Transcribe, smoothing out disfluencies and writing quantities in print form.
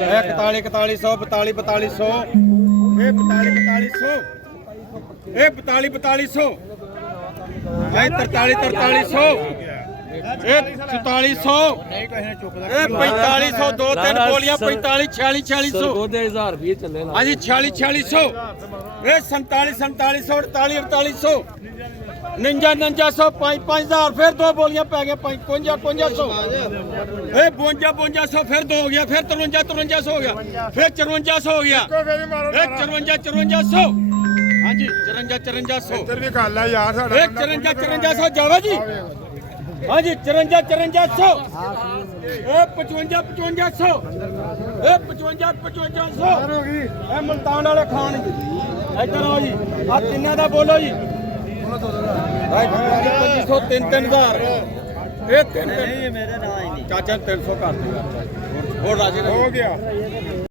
41 4100 42 4200 ਇਹ 42 4200 ਇਹ 42 4200 ਇਹ 43 4300 ਇਹ 4400 ਇਹ 4500 ਦੋ ਤਿੰਨ ਬੋਲੀਆਂ 45 46 4600 ਉਹਦੇ 1000 ਰੁਪਏ ਚੱਲੇ ਨਾ ਹਾਂਜੀ 46 4600 ਇਹ 47 4700 48 4800 49 4900 5 5000 ਫਿਰ ਦੋ ਬੋਲੀਆਂ ਪੈ ਗਏ 55 5500 ਇਹ 52 5200 ਫਿਰ ਦੋ ਹੋ ਗਿਆ ਫਿਰ 53 5300 ਹੋ ਗਿਆ ਫਿਰ 5400 ਹੋ ਗਿਆ ਇਹ 54 5400 ਹਾਂਜੀ 54 5400 ਇੱਧਰ ਵੀ ਗੱਲ ਆ ਯਾਰ ਸਾਡਾ ਇਹ 54 5400 ਜਾਵਾ ਜੀ ਹਾਂਜੀ 54 5400 ਇਹ 55 5500 ਇਹ 55 5500 ਹੋ ਗਈ ਇਹ ਮਲਤਾਨ ਵਾਲੇ ਖਾਨ ਜੀ ਇੱਧਰ ਆਓ ਜੀ ਆ ਕਿੰਨਾ ਦਾ ਬੋਲੋ ਜੀ 2500 3000 ਇਹ 3 ਮੇਰੇ ਨਾਲ ਹੀ ਨਹੀਂ ਚਾਚਾ 300 ਕਰ ਦੇ ਹੋਰ ਰਾਜੀ ਹੋ ਗਿਆ